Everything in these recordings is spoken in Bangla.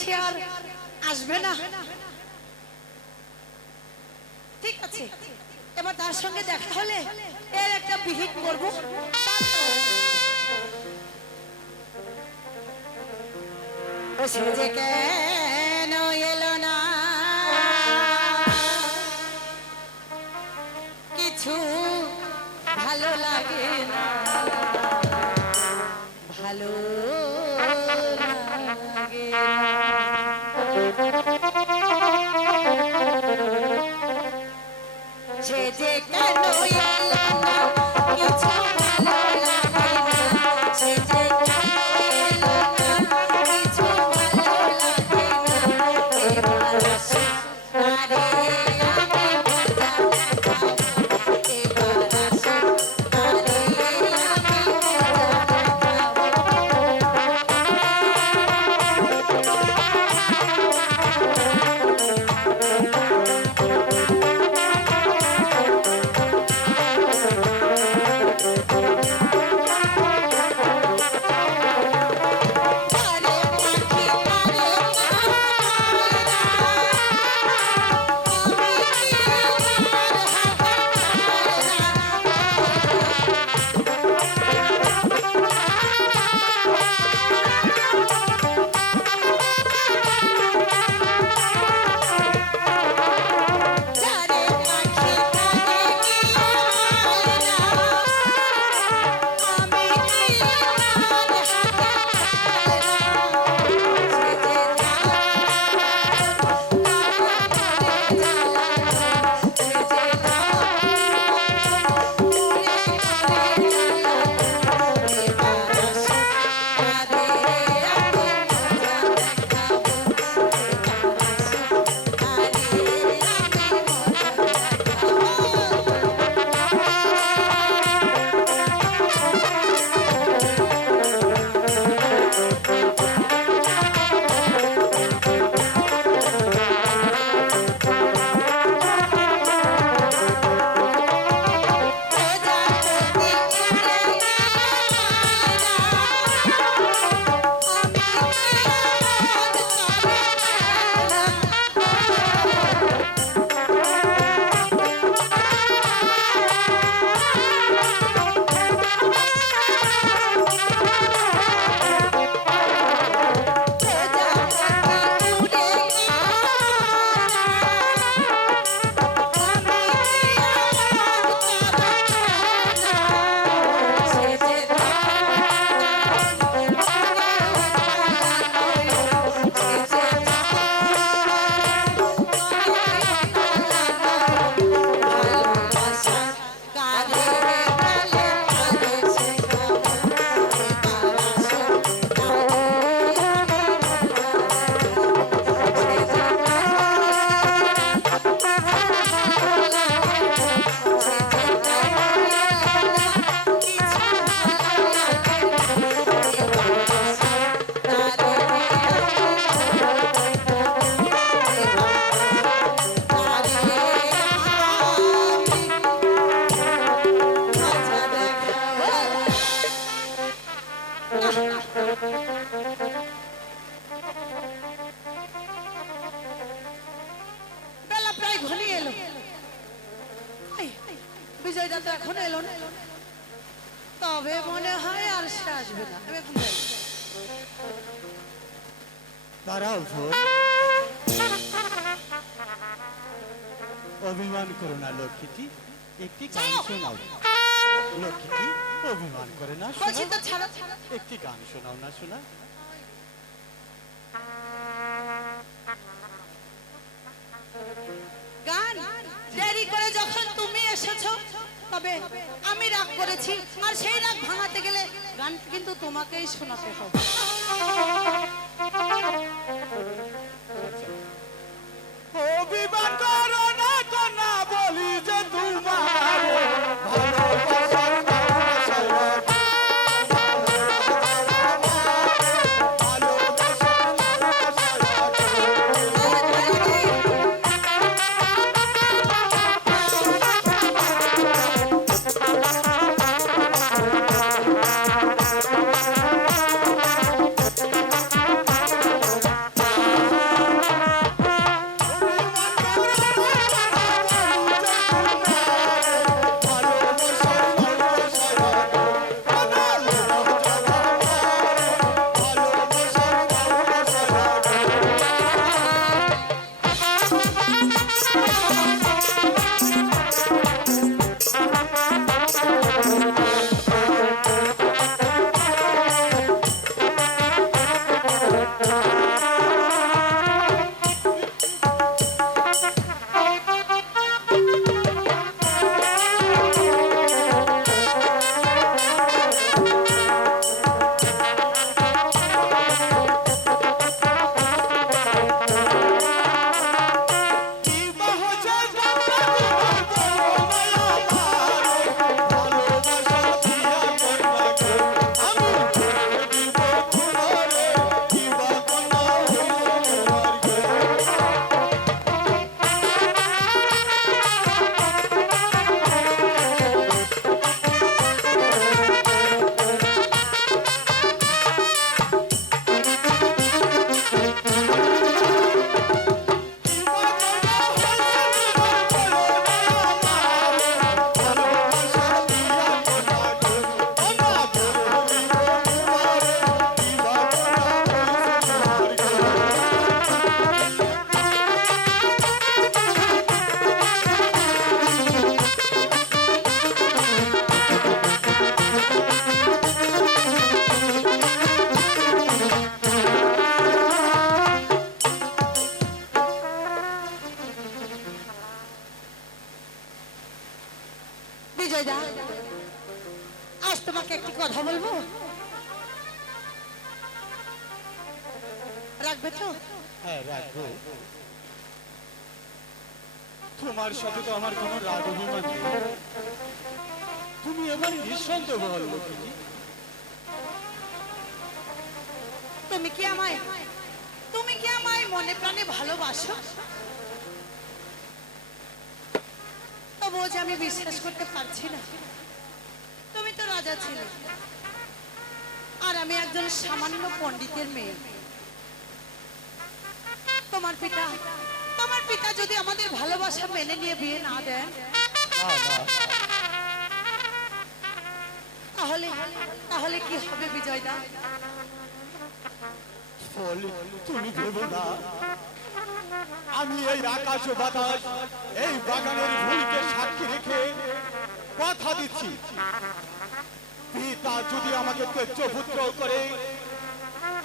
সে আর আসবে না? ঠিক আছে, এবার তার সঙ্গে দেখা হলে এর একটা বিহিত করবো। সে যে কেন এলো না, কিছু ভালো লাগে না, ভালো লাগে না। সে যে কেন এলো না, কিছু ভালো লাগে না, সে যে কেন এলো না, কিছু ভালো লাগে না। এবার আসো আরে আমি মজা দেখাবো, এবার আসো আরে আমি মজা বিজয়দা তো এখন এলো না, তবে মনে হয় আর সে আসবে না। আমি এখন যাই। দাঁড়াও ভোর, অভিমান করো না লক্ষ্মীটি, একটি গান শোনাও। লক্ষ্মীটি অভিমান করে না, একটি গান শোনাও না শোনা। গান দেরি করে যখন তুমি এসেছো, তবে আমি রাগ করেছি, আর সেই রাগ ভাঙাতে গেলে গান কিন্তু তোমাকেই শোনাতে হবে। অভিমান করো না কন্যা, বলি যে তোমার ভালোবাসার বিজয় দা, আজ তোমাকে একটি কথা বলবো, রাখবে তো? হ্যাঁ রাখবো। তোমার সাথে তো আমার কোনো রাগ অভিমান নেই। তুমি এবার নিঃসন্দেহ বল লক্ষ্মীটি। তুমি কি আমায় মনে প্রাণে ভালোবাসো? তবুও যে আমি বিশ্বাস করতে পারছি না। তুমি তো রাজা ছিলে, আর আমি একজন সামান্য পণ্ডিতের মেয়ে। তোমার পিতা যদি আমাদের ভালোবাসা মেনে নিয়ে বিয়ে না দেন, তাহলে কি হবে বিজয় দা? তুমি ভেবো না, আমি এই আকাশ ও বাতাস, এই বাগানের ভূমিকে সাক্ষী রেখে কথা দিচ্ছি, পিতা যদি আমাকে তেজ্য পুত্র করে,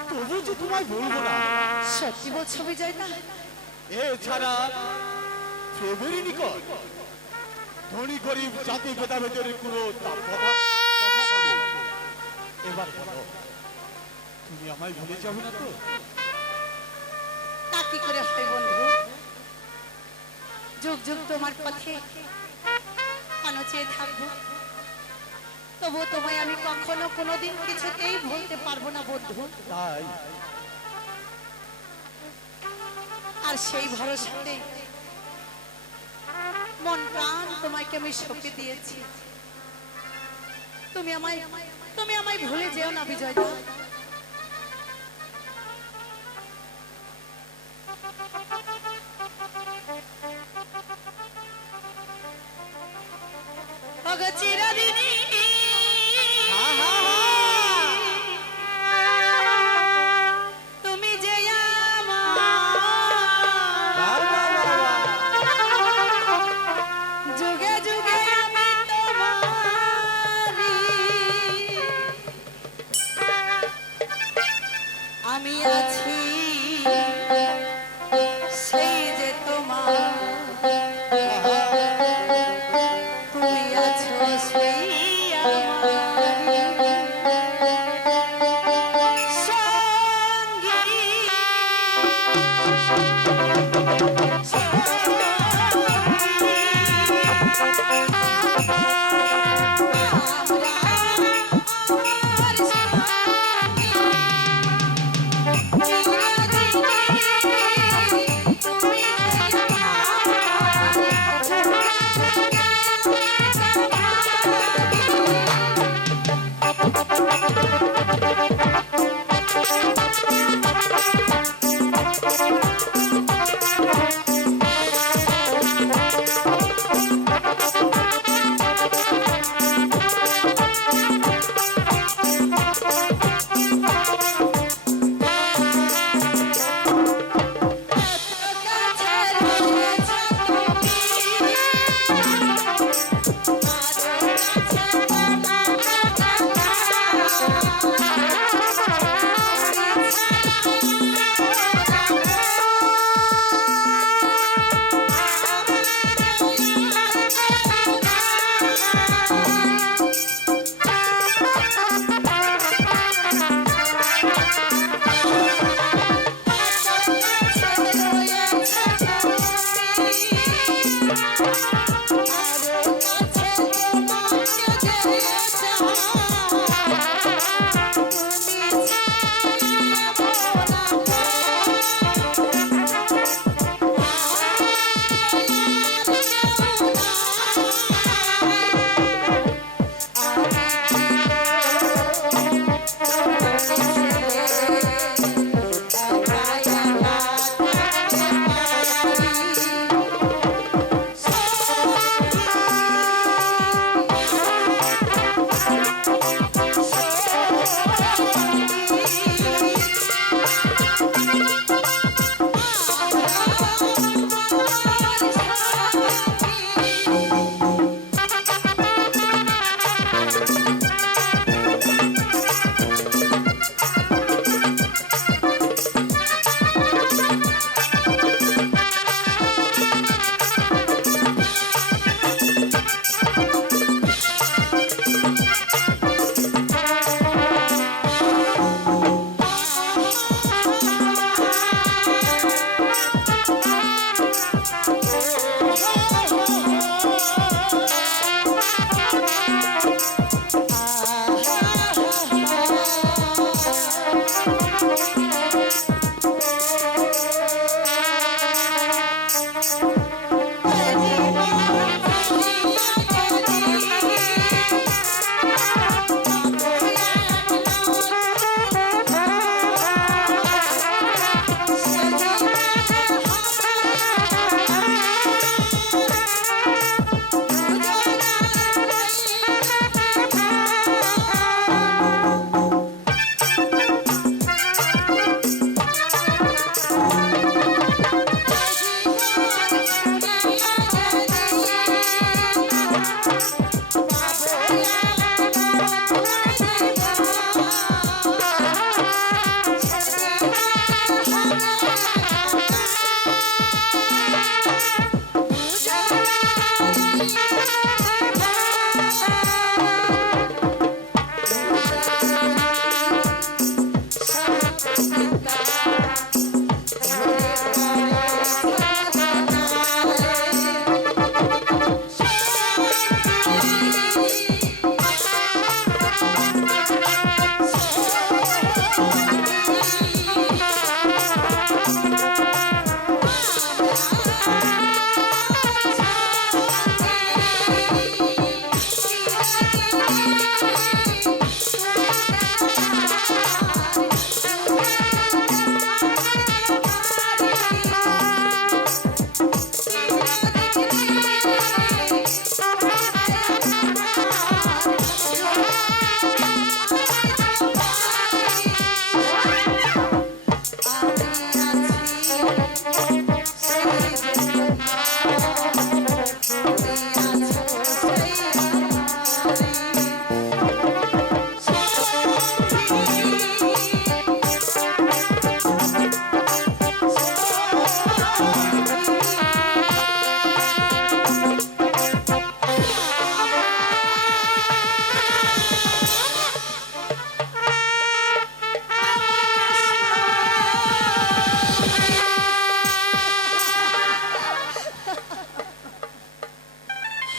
তবু যে তোমায় বলবো না। সত্যি বলছো বিজয় দা? এছাড়া প্রেমেরই নিকট ধনী গরিব জাতি ভেদাভেদের কোনো এবার বলো, তুমি আমায় ভুলে যাবে না তো? তা কি করে হয় বন্ধু? যুগ যুগ তোমার পথে কেন চেয়ে থাকবো, তবু তোমায় আমি কখনো কোনোদিন কিছুতেই ভুলতে পারবো না বন্ধু। তাই আর সেই ভরসাতে মন প্রাণ তোমাকে আমি সঁপে দিয়েছি। তুমি আমায় ভুলে যেও না বিজয় দা। চিরদিনী তুমি যে যুগে যুগে আমি তোমারি, আমি আছি সেই যে তোমার, তুমি আছো সেই আমারি সঙ্গী।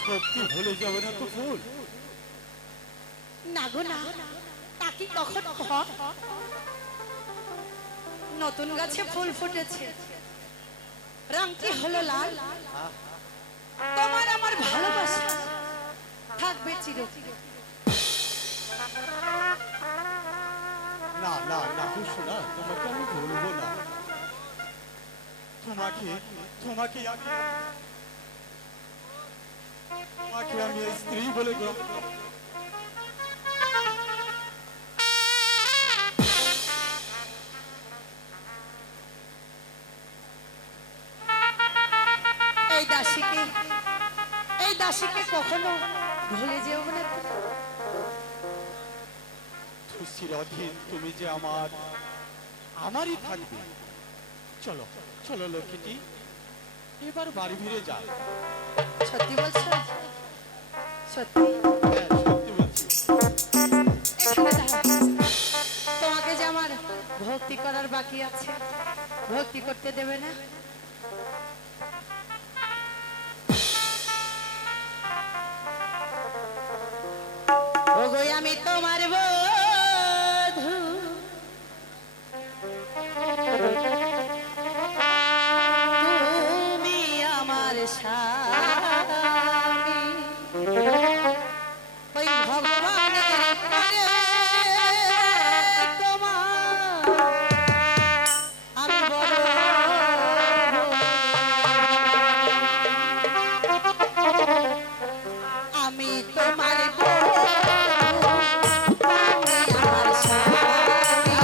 ভক্তি ভুলে যাবে না তো ফুল? না গো না, তা কি কখনো হয়? নতুন গাছে ফুল ফুটেছে, রংটি হলো লাল, তোমার আমার ভালোবাসা থাকবে চিরদিন। না না না শোনা, তোমাকে আমি বলবো না। তোমাকে তোমাকে আমি তোমাকে আমি স্ত্রী বলে গ্রহণ করব। এই দাসীকে, এই দাসীকে কখনো ভুলে যেও না। খুশির অধীন তুমি যে আমারই থাকবে। চলো চলো লক্ষ্মীটি, এবার বাড়ি ফিরে যাও। সত্যি বলছো? সত্যি? হ্যাঁ, সত্যি বলছি। এখানে দাঁড়াও। তোমাকে যে আমার ভক্তি করার বাকি আছে, ভক্তি করতে দেবে না? ওগো আমি তোমার বধূ, তুমি আমার স্বামী, ওই ভগবানের করে তোমার আমি বড় আমি তোমার বধূ, তুমি আমার স্বামী,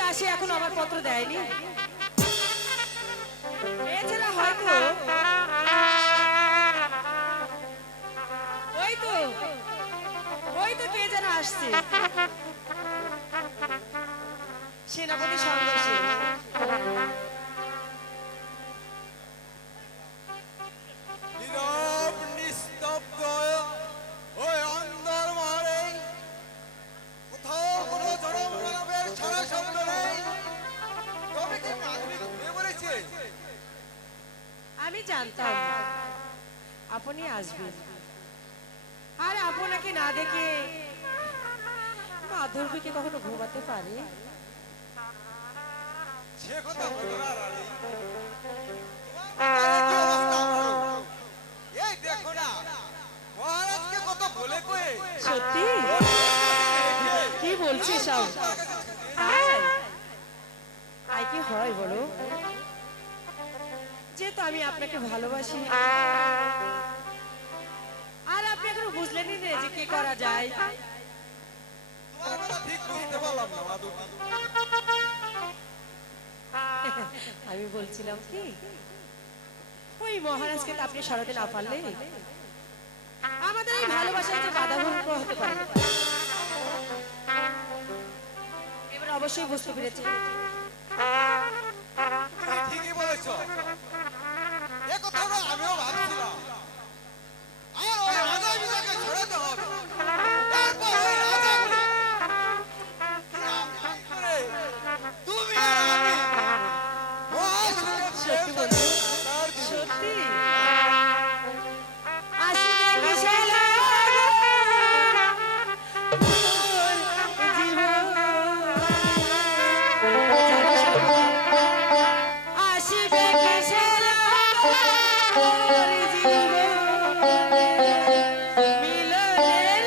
দাসী এখন আমার পত্র দেয়নি? এছাড়া হয়তো ওই তো কে যেন আসছে। সেনাপতি সংঘর্ষে নীরব নিস্তব্ধ ওই অন্ধর মহলে কোথাও কোনো জনমানবের সারা শব্দ নেই। তবে কি মাধুরী ঘুমিয়ে পড়েছে? আমি জানতাম আপনি আসবেন, আর আপনাকে না দেখে মাধবীকে কখনো ঘুমাতে পারে? সে কথা বলো না রানী। তোমার কি অবস্থা আমারও? এই দেখো না, মহারাজকে কত বলে কয়ে সত্যি? কি বলছিস সব? আয় কি হয় বলো? যেহেতু আমি আপনাকে ভালোবাসি, আর আপনি এখনো বুঝলেনই না যে কি করা যায়। তোমার কথা ঠিক বুঝতে পারলাম না মাধবী। আমি বলছিলাম কি, ওই মহারাজকে তো আপনি সরাতে না পারলে আমাদের এই ভালোবাসায় যে বাধা ভঙ্গ হতে পারে। এবার অবশ্যই বুঝতে পেরেছি। তুমি ঠিকই বলেছ। এ কথাটা আমিও ভাবছিলাম। আর ওই রাজাকে ছড়াতে হবে। তারপর ওই রাজাকে করে তুমি আর আমি সত্যি বলছো? সত্যি? আসবে কিসে লাগো জীবন? আসবে কিসে লাগো জীবন? মিলনের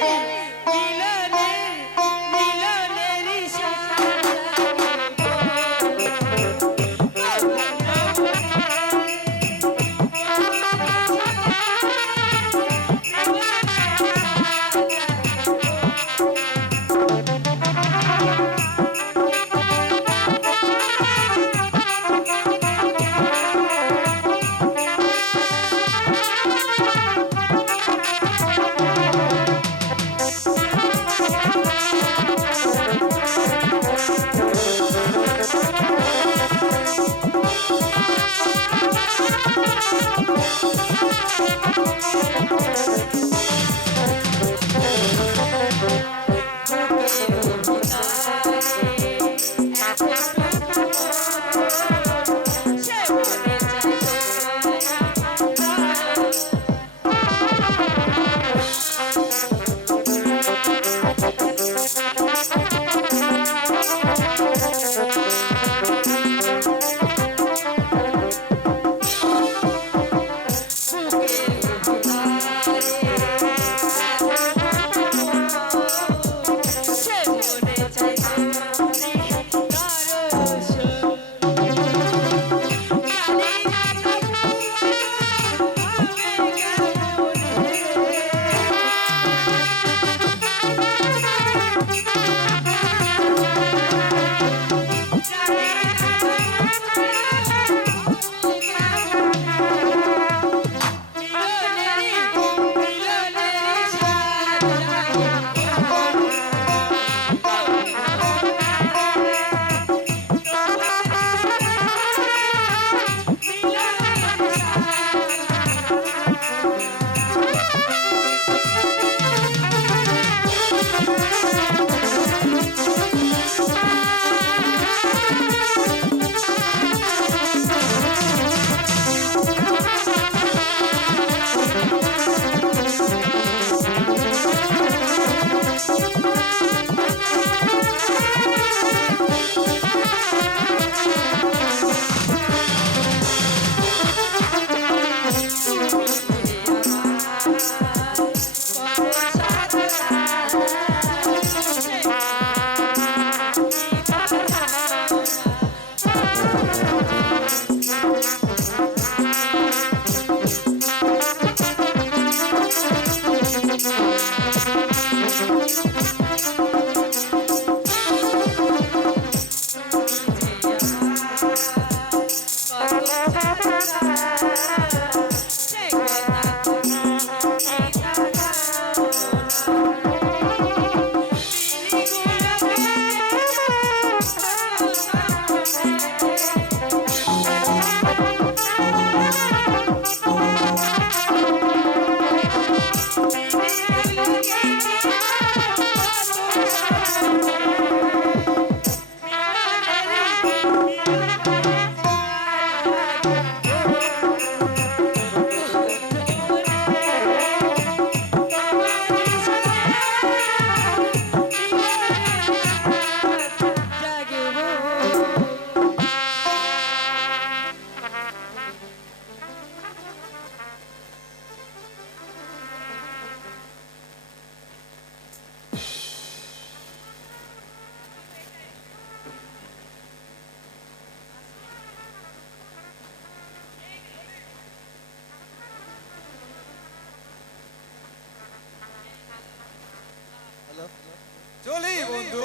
চলি বন্ধু,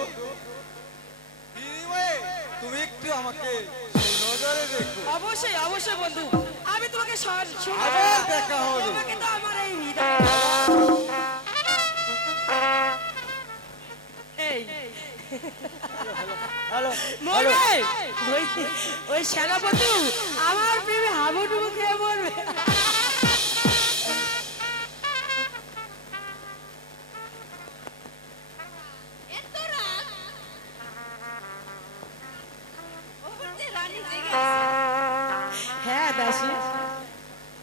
বিনিময়ে তুমি একটু আমাকে নজরে দেখো। অবশ্যই অবশ্যই বন্ধু, আমি তোমাকে আবার দেখা হবে। তোমাকে তো আমার এই হৃদয় এই মরবে ওই সেনাপতি আমার প্রেমে হাবুডুবু খেয়ে মরবে। হ্যাঁ দাসী,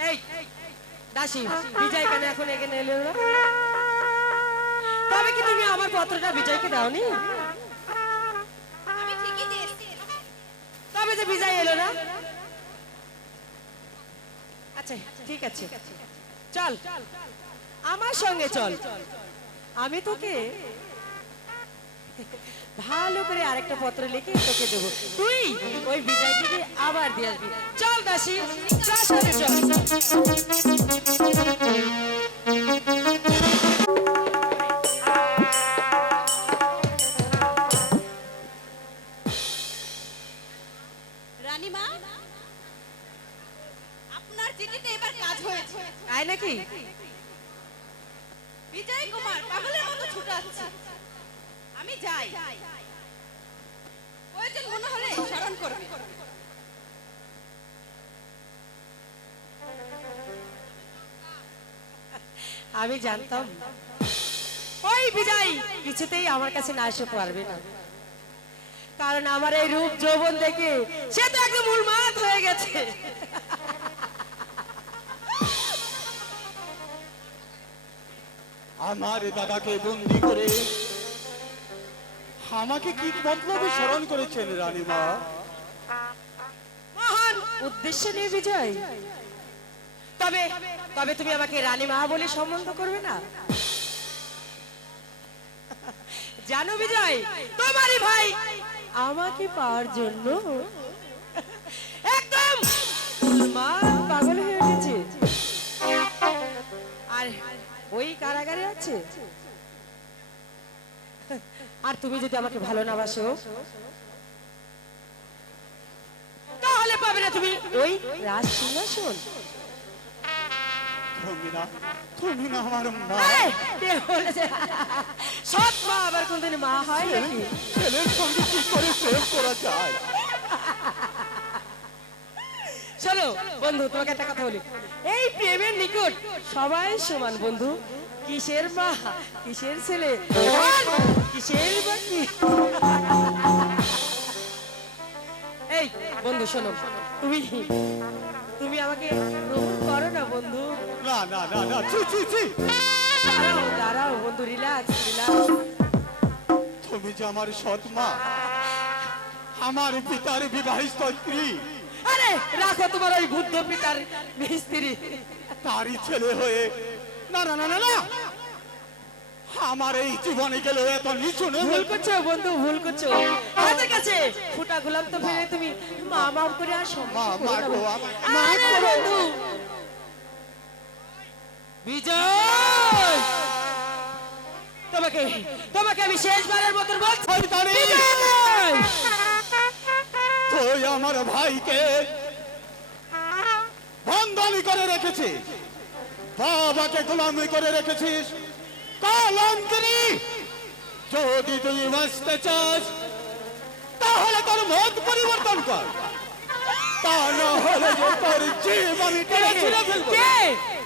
এই দাসী বিজয় কেন এখন এখানে এলো না? তবে কি তুমি আমার পত্রটা বিজয়কে দাওনি? আমি ঠিকই দিয়েছি। তবে যে বিজয় এলো না? আচ্ছা ঠিক আছে, চল আমার সঙ্গে চল, আমি তোকে ভালো করে আরেকটা পত্র লিখে তোকে দেবো, তুই ওই বিজয়কে আবার দিয়ে আসবি। চল দাসী, চল সাথে চল। রানীমা, আপনার চিঠিতে এবার কাজ হয়েছে। তাই নাকি? বিজয় কুমার পাগলের মতো ছুটে আসছে। আমি যাই, প্রয়োজন মনে হলে স্মরণ করবে। আমি জানতাম ওই বিজয় কিছুতেই আমার কাছে না এসে পারবে না, কারণ আমার এই রূপ যৌবন দেখে সে তো একদম উন্মাদ হয়ে গেছে। আমার দাদাকে বন্দি করে আমাকে কি মতলবে স্মরণ করেছেন রানীমা? মহান উদ্দেশ্য নিয়ে বিজয়, তবে তবে তুমি আমাকে রানী মা বলে সম্বোধন করবে না? জানো বিজয়, তোমারই ভাই আমাকে পাওয়ার জন্য একদম উন্মাদ পাগল হয়ে উঠেছে, আর ওই কারাগারে আছে। আর তুমি যদি আমাকে ভালো না বাসো তাহলে পাবে না তুমি ওই রাজ সিংহাসন। তুমি না আমার মা। কে বলেছে সৎ মা আবার কোনদিন মা হয় নাকি? ছেলের সঙ্গে কি করে প্রেম করা যায়? চলো বন্ধু, তোমাকে একটা কথা বলি, এই প্রেমের নিকট সবাই সমান বন্ধু। কিসের মা, কিসের ছেলে, আর কিসের বাকি। এই বন্ধু শোনো, তুমি তুমি আমাকে গ্রহণ করো না বন্ধু। না না না না, ছি ছি ছি। দাঁড়াও দাঁড়াও বন্ধু, রিল্যাক্স রিল্যাক্স। তুমি যে আমার সৎ মা, আমার পিতার বিবাহিত স্ত্রী, আরে রাখো তোমার ওই বুদ্ধ পিতার মিস্ত্রি, তারই ছেলে হয়ে না না না না না, আমার এই জীবনে গেল এত নিচু ভুল করছো বন্ধু, ভুল করছো। হাতের কাছে ফুটা গোলাপ তো ফেলে তুমি মা মা করে আসো। মা মা গো, মা আরে বন্ধু বিজয়, তোমাকে তোমাকে আমি শেষবারের মতো বলছি, বিজয়! তুই আমার ভাইকে বন্ধনী করে রেখেছিস, বাবাকে গোলামি করে রেখেছিস, কলঙ্কিনী। যদি তুই বাঁচতে চাস তাহলে তোর মত পরিবর্তন কর। তা না হলে যে তোর জীব আমি টেনে ছিঁড়ে ফেলবো। কে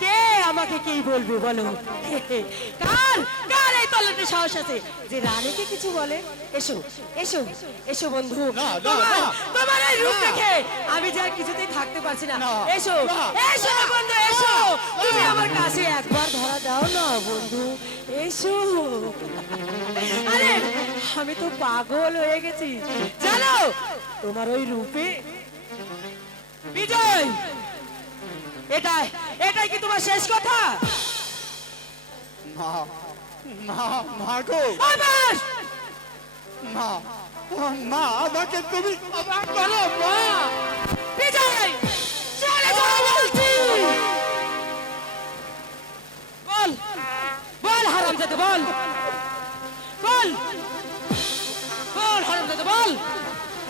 কে আমাকে কি বলবে বলো? কার কার এই তলতে সাহস আছে যে রানীকে কিছু বলে? এসো এসো এসো বন্ধু, না, তোমার না। তোমার এই রূপ দেখে আমি যে আর কিছুতেই থাকতে পারছি না। না, এসো না। এসো বন্ধু এসো, তুমি আমার কাছে একবার ধরা দাও না বন্ধু, এসো। আরে আমি তো পাগল হয়ে গেছি জানো তোমার ওই রূপে। বিজয়, এটাই এটাই কি তোমার শেষ কথা? মা মা মা গো, আবাস! মা মা আমাকে তুমি অবাক করো মা। বিজয়, চলে যাও বলছি। বল বল হারামজাদা, বল বল বল হারামজাদা, বল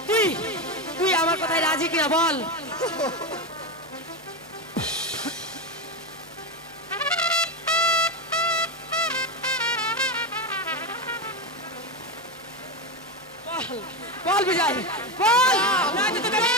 তুই তুই আমার কথায় রাজি কিনা বল। বল, বল বিজয় বল, না তো তোকে বল,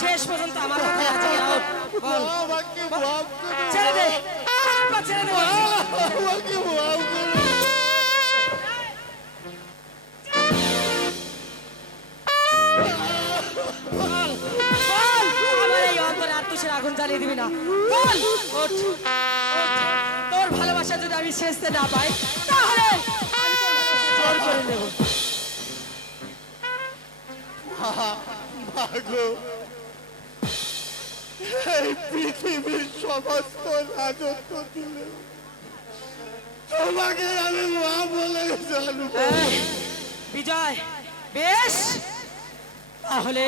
শেষ পর্যন্ত আমার কথা রাজি কিনা বল। আমাকে মাফ করো, ছেড়ে দে, ছেড়ে দে বলছি। আমাকে মাফ করো। বল বল, আমার এই অন্তরে আত্মসের আগুন জ্বালিয়ে দিবি না। বল ওঠ, ওঠ। তোর ভালোবাসা যদি আমি শেষতে না পাই তাহলে আমি তোর ভালোবাসা জোর করে নেব। মা গো, এই পৃথিবীর সমস্ত রাজত্ব দিলে তোমাকে আমি মা বলে জানবো। এই, বিজয় বেশ, তাহলে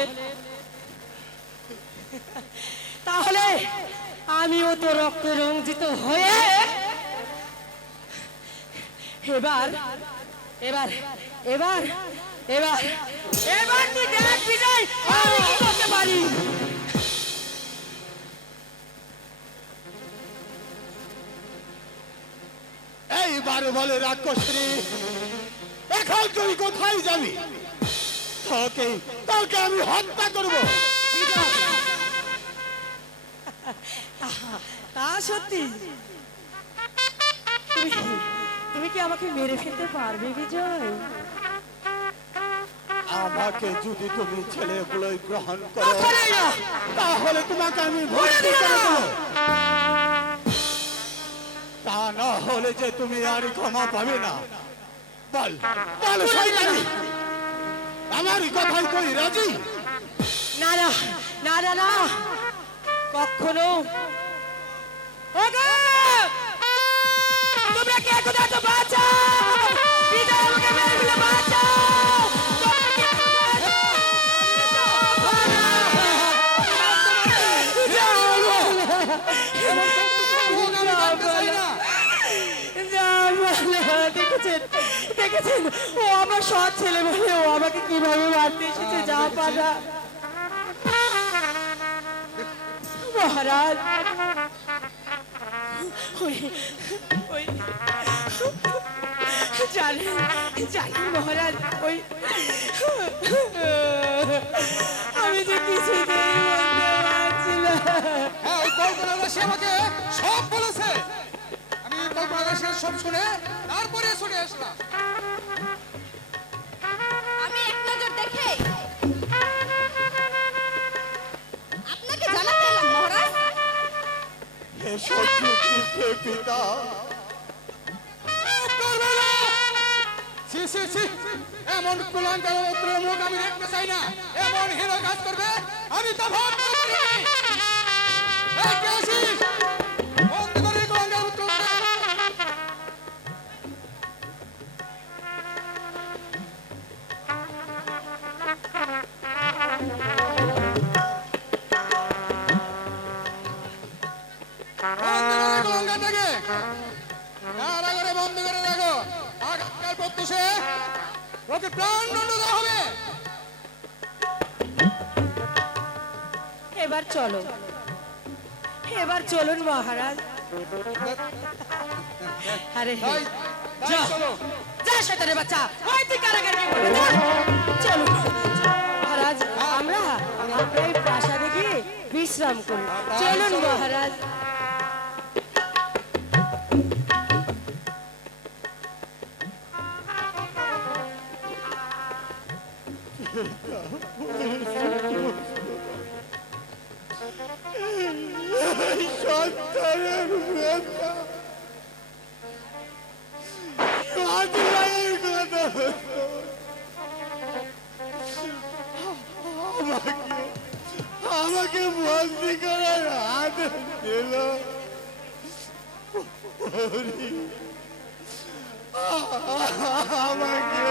তাহলে আমিও তো রক্তে রঞ্জিত হয়ে এবার এবার এবার এবার এবার তুই দেখ বিজয় আমি কি করতে পারি। এইবার বলে রাক্ষসী, এখন তুই কোথায় যাবি? তোকে তোকে আমি হত্যা করবো। তা সত্যি? তুমি তুমি কি আমাকে মেরে ফেলতে পারবে বিজয়? আমাকে যদি তুমি ছেলেগুলোই গ্রহণ করো কখনোই না। তাহলে তোমাকে আমি ভর্তি দিও করে না। দেবো। তা না হলে যে তুমি আর ক্ষমা পাবে না। বল বল শয়তানি, আমার কথাই কই রাজি? না না না না না, কখনো। ওগো! তোমরা কে কোথায় আছো? বাঁচাও! বিজয় আমাকে মেরে ফেলে, বাঁচাও! তোমরা কে কোথায় আছো? দেখেছেন দেখেছেন, ও আমার সৎ ছেলে বলে ও আমাকে কিভাবে মারতে এসেছে। যা পারা মহারাজ, ওই ওই জানি জানি মহারাজ, ওই আমি যে কিছুতেই বলতে পারছি না। হ্যাঁ, ওই কল্পনা দাসী আমাকে সব বলেছে। আমি কল্পনা দাসের সব শুনে তারপরে শুনে আসলাম। আমি এক নজর দেখে আপনাকে জানাতে এলাম মহারাজ। এসব যুক্তিতে পিতা ছি, ছি, ছি, এমন কুলাঙ্গার মুখ আমি দেখতে চাই না। এমন হীন কাজ করবে আমি তা ভাবতে পারিনি। এই কে আছিস? বন্ধ করে এই কুলাঙ্গার পুত্র। বন্ধ করে এই কুলাঙ্গারটাকে। কারাগারে বন্ধ করে রাখো। আগামীকাল প্রত্যুষে ওকে প্রাণদণ্ড দেওয়া হবে। এবার চলো, এবার চলুন মহারাজ। আরে তাই যা, চলো। যা শয়তানের বাচ্চা, ওই তুই কারাগারে গিয়ে বলবে, যা। চলুন মহারাজ, আমরা এই প্রাসাদে গিয়ে বিশ্রাম করি। চলুন মহারাজ। সন্তানের কথা সন্তানের কথা আমাকে বন্দি করার হাত দিল। আমাকে